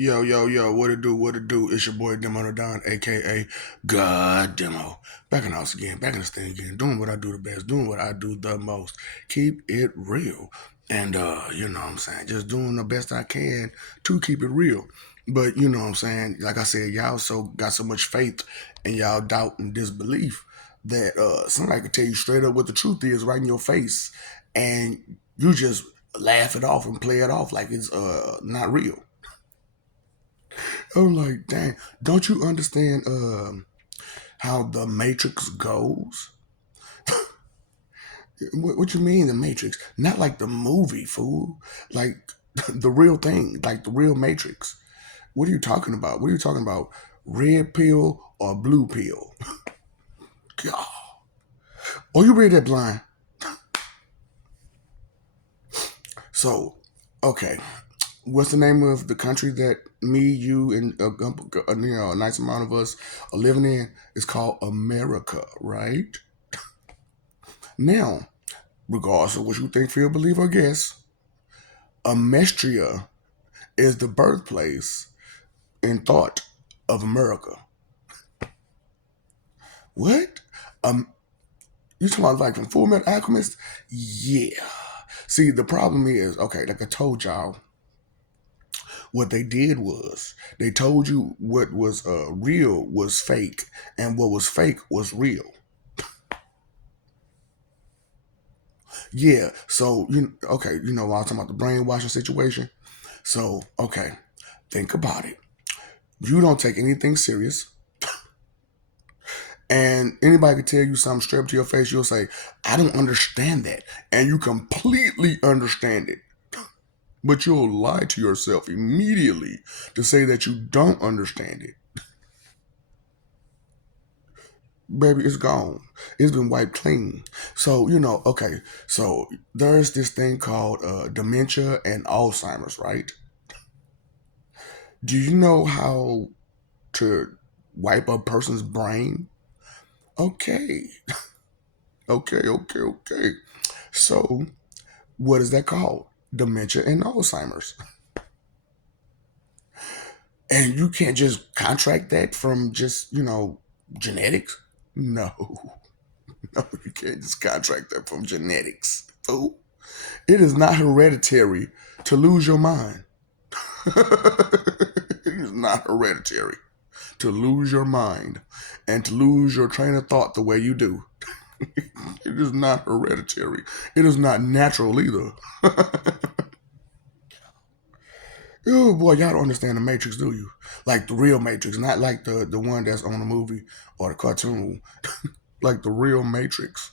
Yo, yo, yo, what it do, what it do? It's your boy Demo the Don, aka God Demo. Back in the house again, back in this thing again, doing what I do the best, doing what I do the most. Keep it real. And you know what I'm saying, just doing the best I can to keep it real. But you know what I'm saying, like I said, y'all so got so much faith and y'all doubt and disbelief that somebody could tell you straight up what the truth is right in your face and you just laugh it off and play it off like it's not real. I'm like, dang, don't you understand how the Matrix goes? What you mean the Matrix? Not like the movie, fool. Like the real thing, like the real Matrix. What are you talking about? What are you talking about? Red pill or blue pill? God. Oh, you read that blind. So, okay. What's the name of the country that me, you, and a nice amount of us are living in? It's called America, right? Now, regardless of what you think, feel, believe, or guess, Amestria is the birthplace in thought of America. What? Um, you talking about like from Full Metal Alchemist? Yeah. See, the problem is, okay, like I told y'all, what they did was they told you what was real was fake, and what was fake was real. Yeah. So okay, you know, I was talking about the brainwashing situation. So okay, think about it. You don't take anything serious. And anybody could tell you something straight up to your face, you'll say, I don't understand that. And you completely understand it. But you'll lie to yourself immediately to say that you don't understand it. Baby, it's gone. It's been wiped clean. So, okay. So there's this thing called dementia and Alzheimer's, right? Do you know how to wipe a person's brain? Okay. Okay. So, what is that called? Dementia and Alzheimer's. And you can't just contract that from just, genetics? No. No, you can't just contract that from genetics. Fool. It is not hereditary to lose your mind. It is not hereditary to lose your mind and to lose your train of thought the way you do. It is not hereditary. It is not natural either. Oh boy, y'all don't understand the Matrix, do you? Like the real Matrix, not like the one that's on the movie or the cartoon. Like the real Matrix.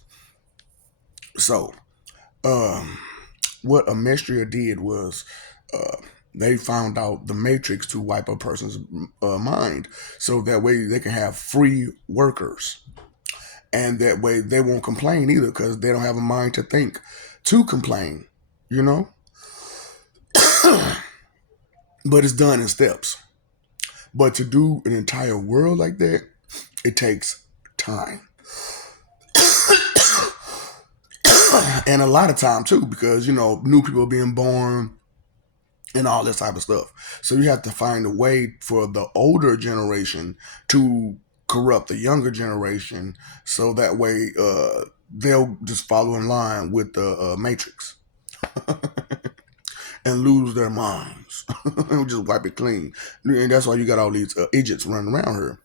So, um, what Amestria did was they found out the Matrix to wipe a person's mind, so that way they can have free workers, and that way they won't complain either because they don't have a mind to think to complain. You know, but it's done in steps. But to do an entire world like that, it takes time. And a lot of time too, because new people are being born and all this type of stuff. So you have to find a way for the older generation to corrupt the younger generation, so that way they'll just follow in line with the Matrix and lose their minds and just wipe it clean. And that's why you got all these idiots running around here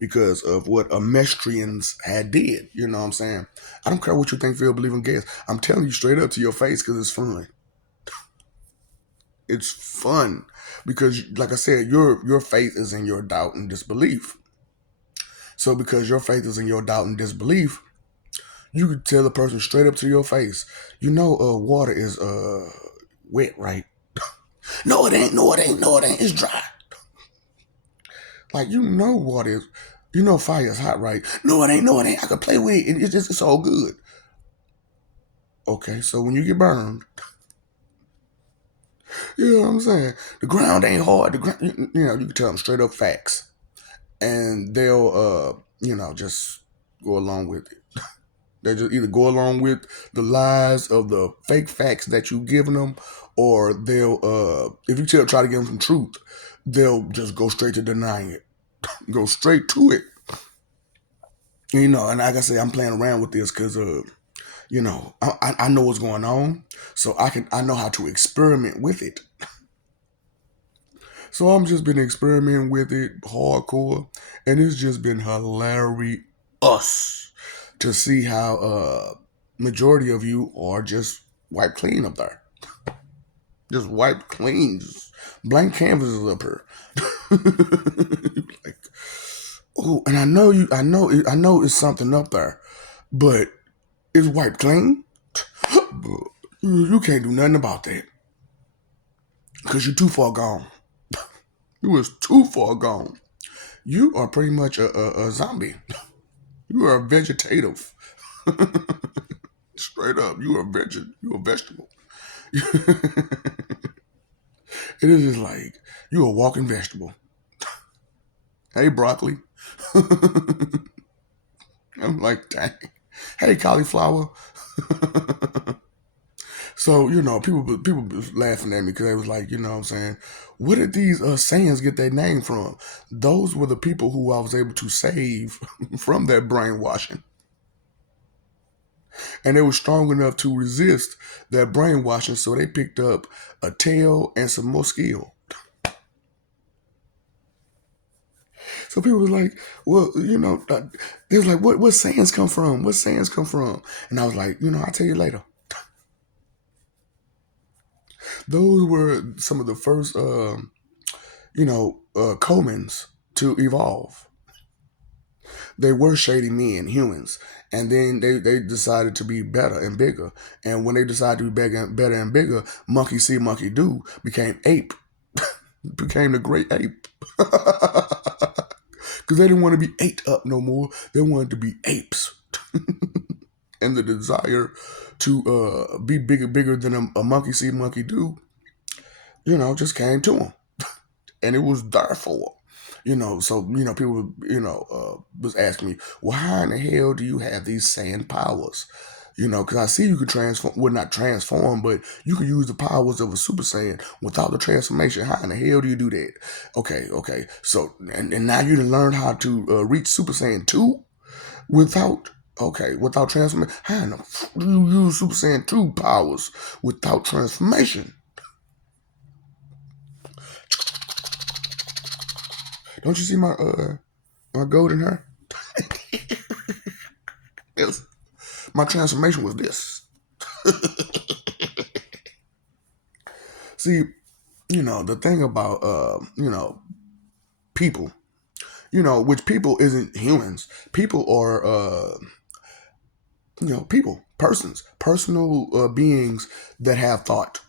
because of what Amestrians had did. You know what I'm saying? I don't care what you think, feel, believe, and guess. I'm telling you straight up to your face because it's fun. It's fun because, like I said, your faith is in your doubt and disbelief. So because your faith is in your doubt and disbelief, you could tell a person straight up to your face, water is wet, right? No, it ain't. No, it ain't. No, it ain't. It's dry. Like water is, fire is hot, right? No, it ain't. No, it ain't. I could play with it. It's all good. Okay, so when you get burned, you know what I'm saying? The ground ain't hard. The ground, you can tell them straight up facts, and they'll, just go along with it. They just either go along with the lies of the fake facts that you've given them, or they'll, if you try to give them some truth, they'll just go straight to denying it, go straight to it. You know, and like I say, I'm playing around with this because, you know, I know what's going on, so I know how to experiment with it. So I'm just been experimenting with it hardcore, and it's just been hilarious to see how majority of you are just wiped clean up there, just wiped clean, just blank canvases up here. Like, oh, and I know it's something up there, but it's wiped clean. You can't do nothing about that because you're too far gone. You was too far gone. You are pretty much a zombie. You are a vegetative. Straight up, you are you a vegetable. It is just like you a walking vegetable. Hey, broccoli. I'm like, dang. Hey, cauliflower. So, you know, people was laughing at me because they was like, you know what I'm saying, where did these sayings get their name from? Those were the people who I was able to save from that brainwashing. And they were strong enough to resist that brainwashing, so they picked up a tail and some more skill. So people was like, well, you know, they was like, what sayings come from? What sayings come from? And I was like, you know, I'll tell you later. Those were some of the first, Comans to evolve. They were shady men, humans, and then they decided to be better and bigger. And when they decided to be better and bigger, monkey see, monkey do became ape, became the great ape. Because they didn't want to be ate up no more. They wanted to be apes. And the desire to be bigger than a monkey see, monkey do, you know, just came to them. And it was there for them. You know, so, you know, people, was asking me, well, how in the hell do you have these sand powers? You know, because I see you can transform, well, not transform, but you can use the powers of a Super Saiyan without the transformation. How in the hell do you do that? Okay. So, and now you done learned how to reach Super Saiyan 2 without, without transformation. How in the do you use Super Saiyan 2 powers without transformation? Don't you see my golden hair? Yes. My transformation was this. See, you know, the thing about people, which people isn't humans. People are people, persons, personal beings that have thought.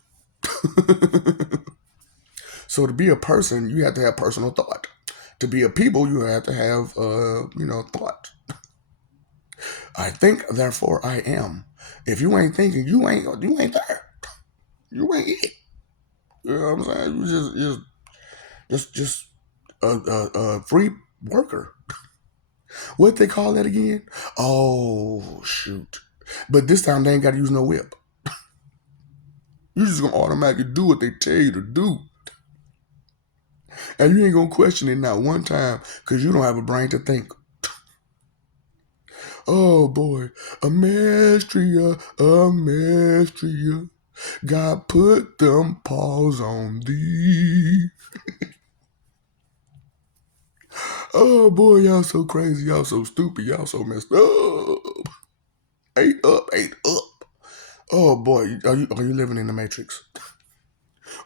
So to be a person, you have to have personal thought. To be a people, you have to have thought. I think, therefore I am. If you ain't thinking, you ain't there. You ain't it. You know what I'm saying? You just a free worker. What they call that again? Oh shoot! But this time they ain't got to use no whip. You just gonna automatically do what they tell you to do, and you ain't gonna question it not one time because you don't have a brain to think. Oh boy, Amestria, Amestria, God put them paws on thee. Oh boy, y'all so crazy, y'all so stupid, y'all so messed up. Ate up, ate up. Oh boy, are you living in the Matrix?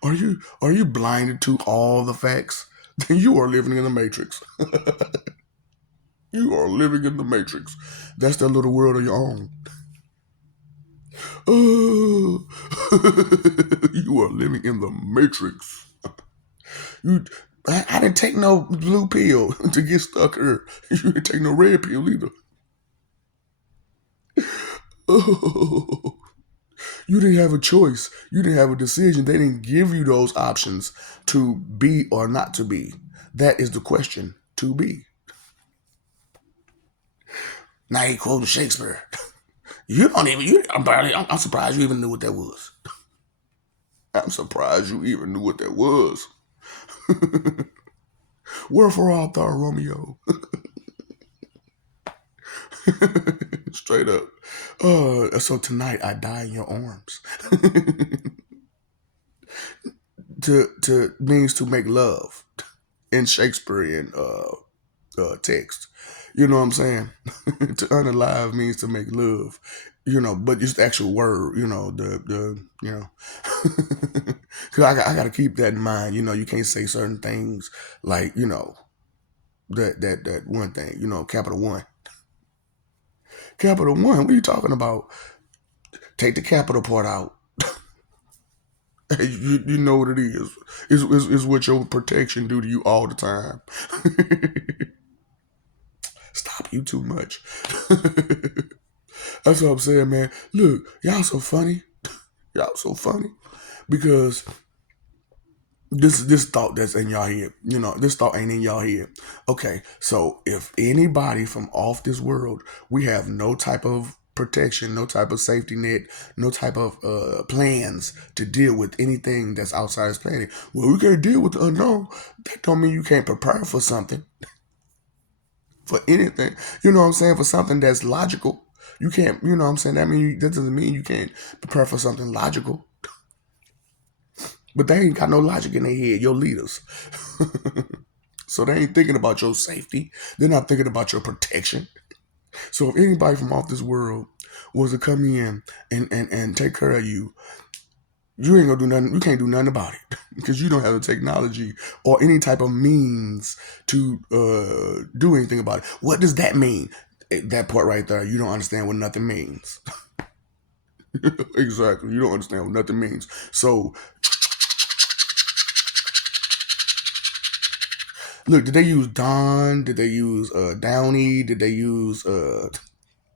Are you blinded to all the facts? Then you are living in the Matrix. You are living in the Matrix. That's that little world of your own. Oh, you are living in the Matrix. You, I didn't take no blue pill to get stuck here. You didn't take no red pill either. Oh, you didn't have a choice. You didn't have a decision. They didn't give you those options to be or not to be. That is the question. To be. Now he quoting Shakespeare. You don't even. I'm surprised you even knew what that was. I'm surprised you even knew what that was. Wherefore art thou, Romeo? Straight up. So tonight I die in your arms. To means to make love in Shakespearean text. You know what I'm saying? To unalive means to make love. But it's the actual word. Because I got to keep that in mind. You can't say certain things like that one thing. Capital One. Capital One. What are you talking about? Take the capital part out. You know what it is. It's what your protection do to you all the time. Stop you too much. That's what I'm saying, man. Look, y'all so funny. Y'all so funny. Because this thought that's in y'all head, this thought ain't in y'all head. Okay, so if anybody from off this world, we have no type of protection, no type of safety net, no type of plans to deal with anything that's outside this planet. Well, we can't deal with the unknown. That don't mean you can't prepare for something, for anything. You know what I'm saying? For something that's logical. You can't, you know what I'm saying? That doesn't mean you can't prepare for something logical. But they ain't got no logic in their head, your leaders. So they ain't thinking about your safety. They're not thinking about your protection. So if anybody from off this world was to come in and take care of you, you ain't gonna do nothing. You can't do nothing about it because you don't have the technology or any type of means to do anything about it. What does that mean? That part right there, you don't understand what nothing means. Exactly, you don't understand what nothing means. So, look, did they use Dawn? Did they use Downy? Did they use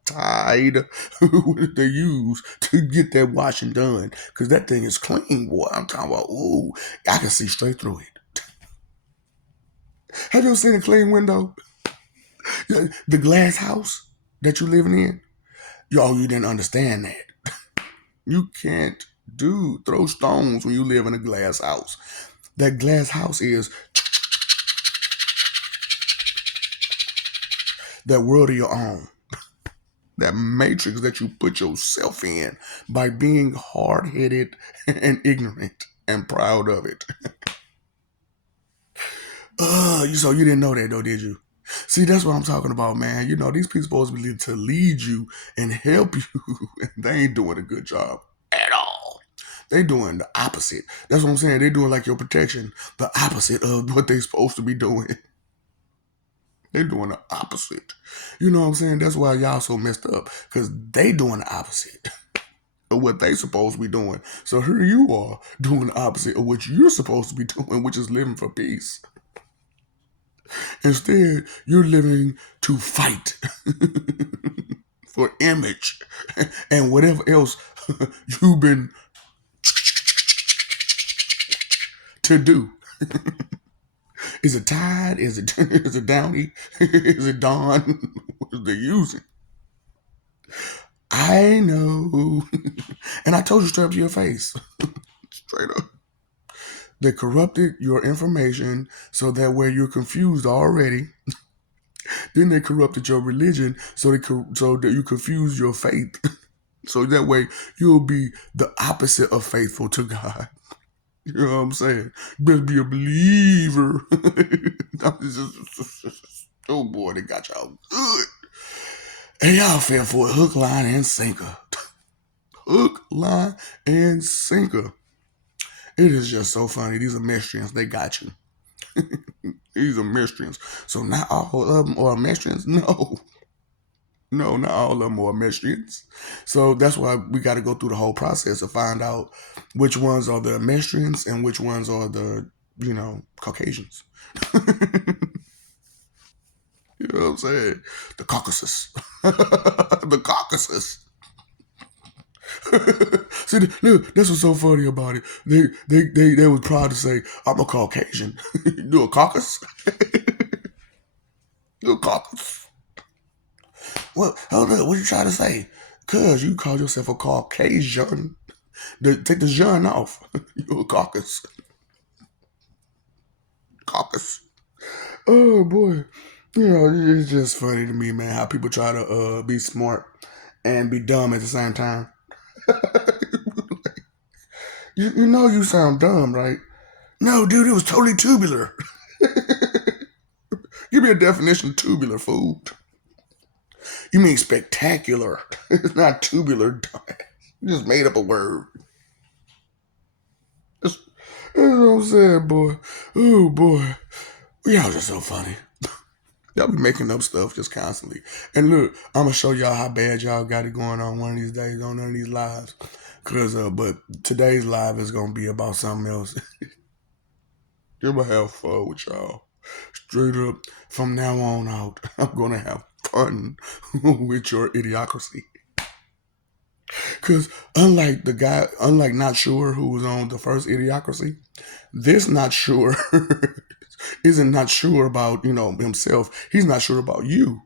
Tide? What did they use to get that washing done? Because that thing is clean, boy. I'm talking about, ooh, I can see straight through it. Have you ever seen a clean window? The glass house that you living in? You didn't understand that. You can't throw stones when you live in a glass house. That glass house is that world of your own. That matrix that you put yourself in by being hard-headed and ignorant and proud of it. So you didn't know that though, did you? See, that's what I'm talking about, man. These people supposed to be to lead you and help you, and they ain't doing a good job at all. They doing the opposite. That's what I'm saying. They doing like your protection, the opposite of what they supposed to be doing. They doing the opposite. You know what I'm saying? That's why y'all so messed up, because they doing the opposite of what they supposed to be doing. So here you are doing the opposite of what you're supposed to be doing, which is living for peace. Instead, you're living to fight for image and whatever else you've been to do. Is it Tide? Is it Downy? Is it Dawn? What are they using? I know. And I told you straight up to your face. Straight up. They corrupted your information so that way you're confused already. Then they corrupted your religion so that you confuse your faith. So that way you'll be the opposite of faithful to God. You know what I'm saying? You better be a believer. Oh boy, they got y'all good. And y'all fell for a hook, line, and sinker. Hook, line, and sinker. It is just so funny. These are Mystrians. They got you. These are Mystrians. So not all of them are Mystrians? No. No, not all of them are Mystrians. So that's why we got to go through the whole process to find out which ones are the Mystrians and which ones are the, Caucasians. You know what I'm saying? The Caucasus. The Caucasus. See, look, that's what's so funny about it. They was proud to say, I'm a Caucasian. You a caucus? You a caucus? Well, hold up, what you trying to say? Cause you call yourself a Caucasian. Take the Jean off. You a caucus. Oh boy. You know, it's just funny to me, man, how people try to be smart and be dumb at the same time. You know you sound dumb, right? No, dude, it was totally tubular. Give me a definition of tubular, fool. You mean spectacular. It's not tubular. You just made up a word. That's what I'm saying, boy. Oh, boy. Y'all just so funny. Y'all be making up stuff just constantly. And look, I'm gonna show y'all how bad y'all got it going on one of these days on none of these lives. But today's live is gonna be about something else. I'm gonna have fun with y'all. Straight up, from now on out, I'm gonna have fun with your idiocracy. Cause unlike Not Sure who was on the first Idiocracy, this Not Sure isn't not sure about, himself. He's not sure about you.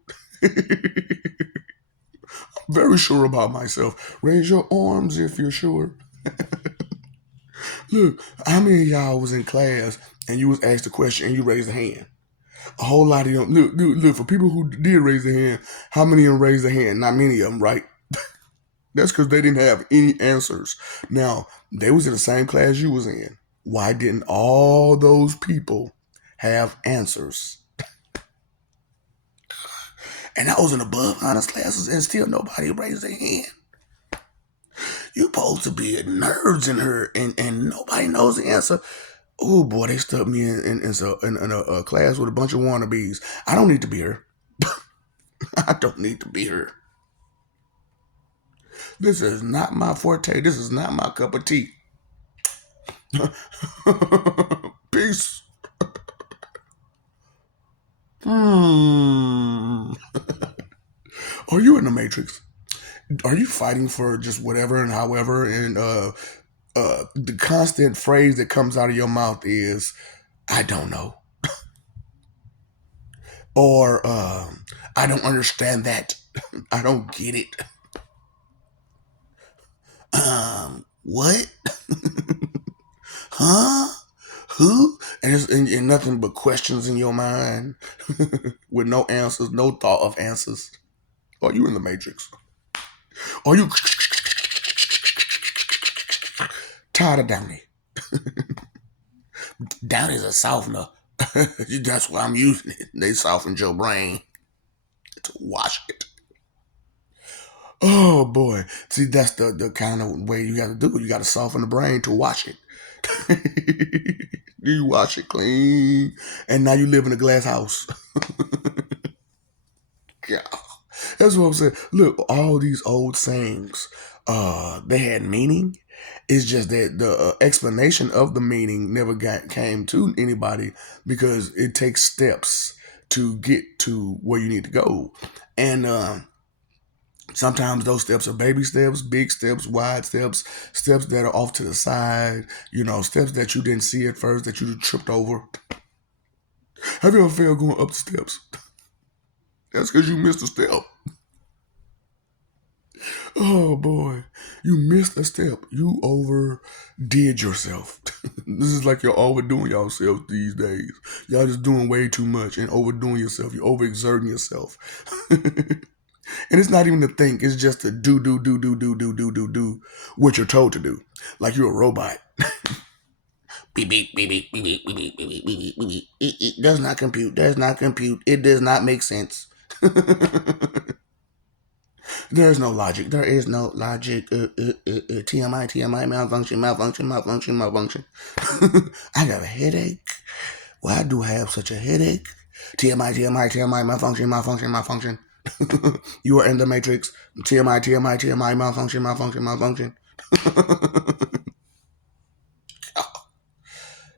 Very sure about myself. Raise your arms if you're sure. Look, how many of y'all was in class and you was asked a question and you raised a hand? A whole lot of them. Look, for people who did raise their hand, how many of them raised their hand? Not many of them, right? That's because they didn't have any answers. Now, they was in the same class you was in. Why didn't all those people have answers? And I was in above honors classes and still nobody raised their hand. You supposed to be nerds in here and nobody knows the answer. Oh boy, they stuck me in a class with a bunch of wannabes. I don't need to be here. I don't need to be here. This is not my forte. This is not my cup of tea. Peace. Are you in the Matrix? Are you fighting for just whatever and however? And the constant phrase that comes out of your mouth is, "I don't know," or "I don't understand that." I don't get it. What? Huh? Who? And nothing but questions in your mind with no answers, no thought of answers. Are you in the Matrix? Are you tired of Downey? Downey's a softener. That's why I'm using it. They softened your brain to wash it. Oh boy. See, that's the kind of way you got to do it. You got to soften the brain to wash it. You wash it clean, and now you live in a glass house. Yeah. That's what I'm saying. Look, all these old sayings, they had meaning. It's just that the explanation of the meaning never came to anybody because it takes steps to get to where you need to go, and sometimes those steps are baby steps, big steps, wide steps, steps that are off to the side. Steps that you didn't see at first that you tripped over. Have you ever failed going up the steps? That's because you missed a step. Oh boy, you missed a step. You overdid yourself. This is like you're overdoing yourself these days. Y'all just doing way too much and overdoing yourself. You're overexerting yourself. And it's not even to think, it's just to do what you're told to do. Like you're a robot. Beep, beep, beep, beep, beep, beep, beep, beep, beep, beep, beep, beep. It does not compute. Does not compute. It does not make sense. There's no logic. There is no logic. TMI, TMI, malfunction, malfunction, malfunction, malfunction. I got a headache. Why do I have such a headache? TMI, TMI, TMI, malfunction, malfunction, malfunction. You are in the Matrix. TMI, TMI, TMI, malfunction, malfunction, malfunction.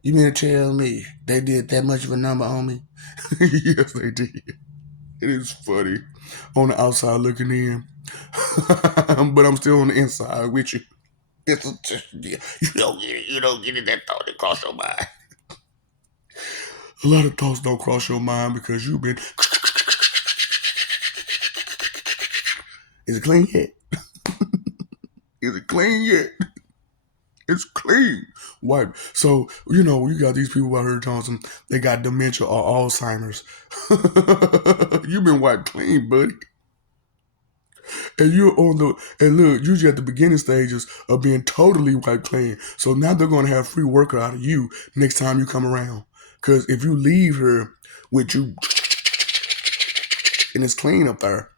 You mean to tell me they did that much of a number on me? Yes, they did. It is funny on the outside looking in, but I'm still on the inside with you. It's just, you don't get it. You don't get it. That thought that crossed your mind. A lot of thoughts don't cross your mind because you've been. Is it clean yet? Is it clean yet? It's clean. Wipe. So, you got these people out here telling them they got dementia or Alzheimer's. You've been wiped clean, buddy. And you're and look, usually at the beginning stages of being totally wiped clean. So now they're going to have free worker out of you next time you come around. Because if you leave her with you and it's clean up there,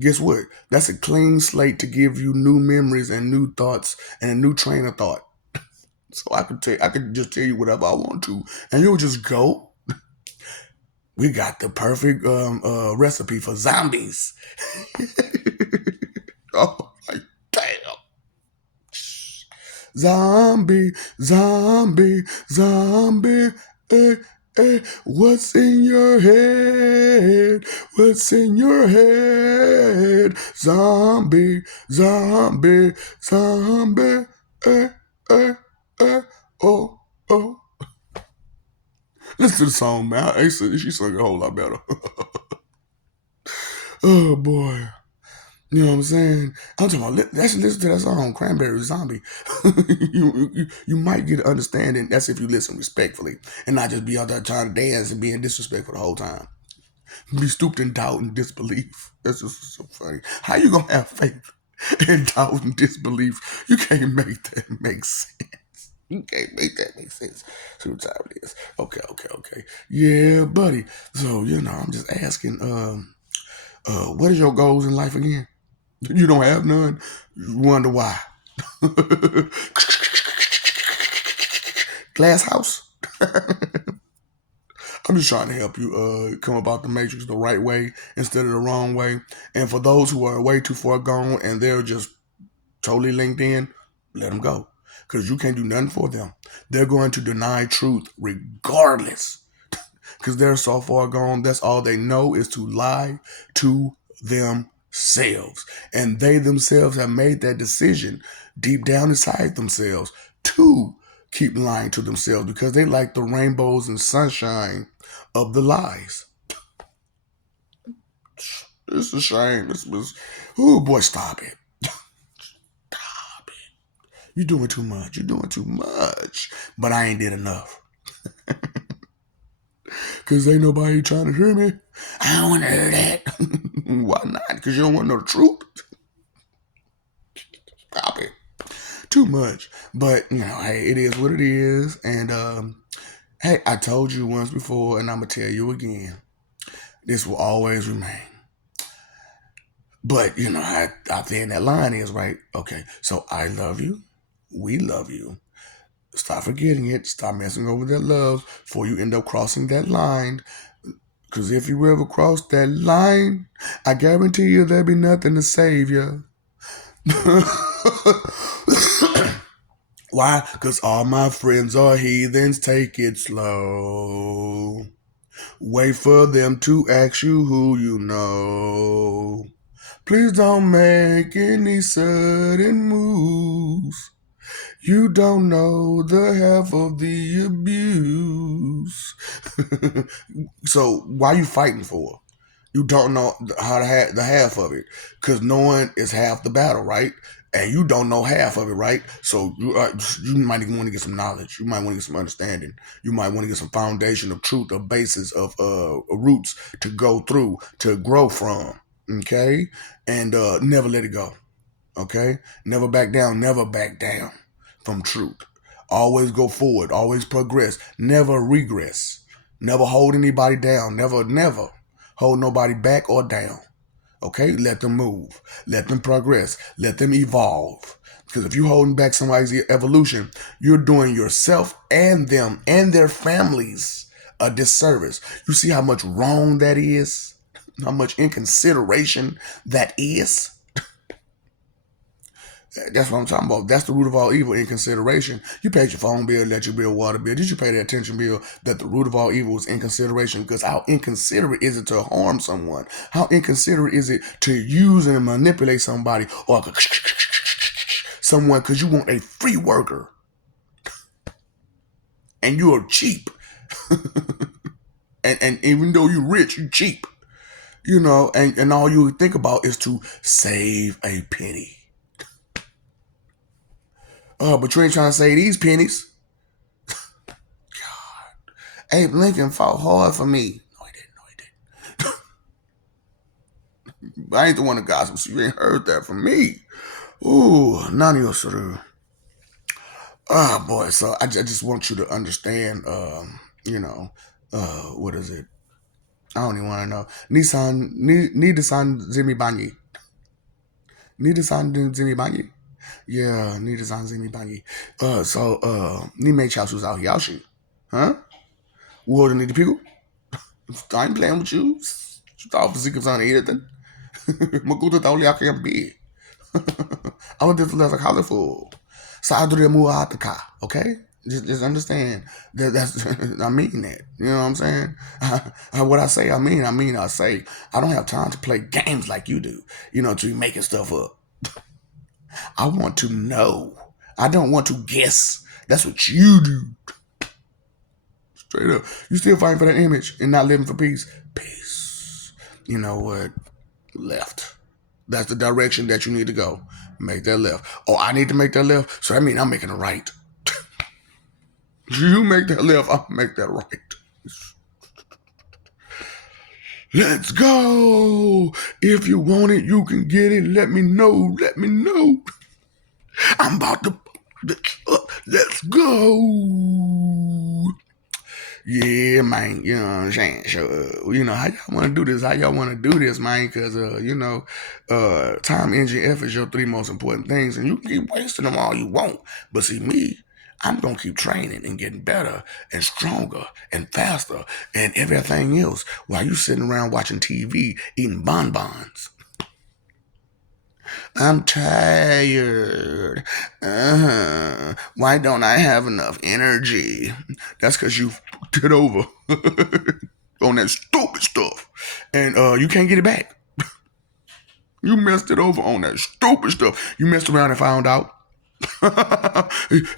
guess what? That's a clean slate to give you new memories and new thoughts and a new train of thought. So I could just tell you whatever I want to, and you'll just go. We got the perfect recipe for zombies. Oh my damn! Zombie, zombie, zombie. Hey, hey, what's in your head? What's in your head? Zombie, zombie, zombie. Hey, hey, hey. Oh, oh. Listen to the song, man. She sung a whole lot better. Oh boy. You know what I'm saying? I'm talking about, let's listen to that song, Cranberry Zombie. you might get an understanding. That's if you listen respectfully and not just be out there trying to dance and being disrespectful the whole time. Be stooped in doubt and disbelief. That's just so funny. How you gonna have faith and doubt and disbelief? You can't make that make sense. You can't make that make sense. See what time it is. Okay. Yeah, buddy. So, I'm just asking, what is your goals in life again? You don't have none. You wonder why. Glass house. I'm just trying to help you come about the matrix the right way instead of the wrong way. And for those who are way too far gone and they're just totally linked in, let them go. Because you can't do nothing for them. They're going to deny truth regardless. Because they're so far gone, that's all they know is to lie to themselves. And they themselves have made that decision deep down inside themselves to keep lying to themselves because they like the rainbows and sunshine of the lies. It's a shame. Oh boy, stop it. Stop it. You're doing too much. You're doing too much. But I ain't did enough. Because ain't nobody trying to hear me. I don't want to hear that. Why not? Because you don't want to know the truth. Stop it. Too much. But, hey, it is what it is. And, hey, I told you once before, and I'm going to tell you again. This will always remain. But, how thin that line is, right? Okay, so I love you. We love you. Stop forgetting it. Stop messing over that love before you end up crossing that line. Because if you ever cross that line, I guarantee you there'll be nothing to save you. Why? Because all my friends are heathens. Take it slow. Wait for them to ask you who you know. Please don't make any sudden moves. You don't know the half of the abuse. So why you fighting for? You don't know how to the half of it. Because knowing is half the battle, right? And you don't know half of it, right? So you might even want to get some knowledge. You might want to get some understanding. You might want to get some foundation of truth, a basis of roots to go through, to grow from. Okay? And never let it go. Okay? Never back down from truth. Always go forward. Always progress. Never regress. Never hold anybody down. Never hold nobody back or down. Okay? Let them move. Let them progress. Let them evolve. Because if you're holding back somebody's evolution, you're doing yourself and them and their families a disservice. You see how much wrong that is? How much inconsideration that is? That's what I'm talking about. That's the root of all evil, inconsideration. You paid your phone bill, electric bill, water bill. Did you pay the attention bill that the root of all evil is inconsideration? Because how inconsiderate is it to harm someone? How inconsiderate is it to use and manipulate somebody or someone because you want a free worker and you are cheap. and even though you're rich, you're cheap. And all you think about is to save a penny. But you ain't trying to save these pennies. Abe Lincoln fought hard for me. No, he didn't. No, he didn't. I ain't the one that gossip, so you ain't heard that from me. Ooh, Nani Osuru. Ah, boy. So I just want you to understand, what is it? I don't even want to know. Nidasan Zimi Banyi. Nidasan Zimi Banyi. Yeah, Nidasan Zimi Banyi. Ni Mei Chao Suzao Yaoshi. Huh? What need the people? I ain't playing with you. You thought physique was on anything? Makuta Tauli Akayambi. I want this less like colorful. Sadria Muataka, okay? Just understand that's I mean that. You know what I'm saying? What I say, I mean I say. I don't have time to play games like you do, to be making stuff up. I want to know. I don't want to guess. That's what you do. Straight up. You still fighting for that image and not living for peace. Peace. You know what? Left. That's the direction that you need to go. Make that left. Oh, I need to make that left. So that means I'm making a right. You make that left, I'll make that right. Let's go. If you want it, you can get it. Let me know. Let me know. I'm about to. Let's go. Yeah, man. You know what I'm saying? So, how y'all want to do this? How y'all want to do this, man? Because, time, energy, effort is your three most important things. And you can keep wasting them all you want. But see, me, I'm going to keep training and getting better and stronger and faster and everything else while you sitting around watching TV eating bonbons. I'm tired. Why don't I have enough energy? That's because you fucked it over on that stupid stuff. And you can't get it back. You messed it over on that stupid stuff. You messed around and found out.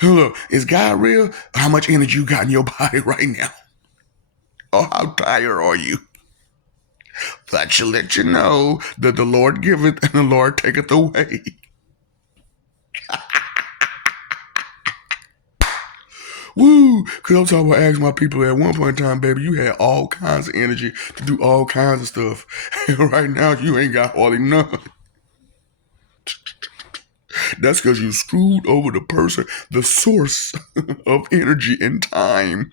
Look, is God real? How much energy you got in your body right now? Or how tired are you? That should let you know that the Lord giveth and the Lord taketh away. Woo! Because I'm talking about asking my people at one point in time, baby, you had all kinds of energy to do all kinds of stuff. And right now, you ain't got hardly none. That's because you screwed over the person, the source of energy and time.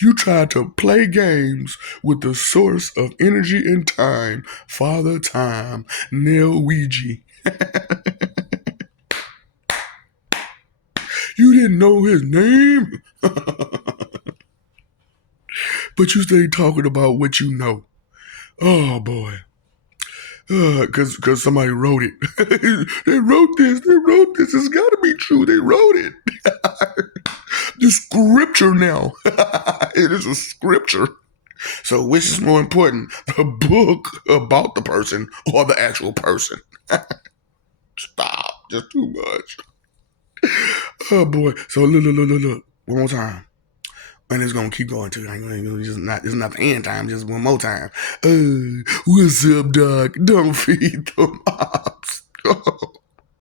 You tried to play games with the source of energy and time, Father Time, Neil Ouija. You didn't know his name? But you stay talking about what you know. Oh, boy. Because somebody wrote it. They wrote this. It's got to be true. They wrote it. The scripture now. It is a scripture. So which is more important, the book about the person or the actual person? Stop. Just too much. Oh, boy. So look. One more time. And it's gonna keep going too. It's not the end time. Just one more time. What's up, Doc? Don't feed the mobs.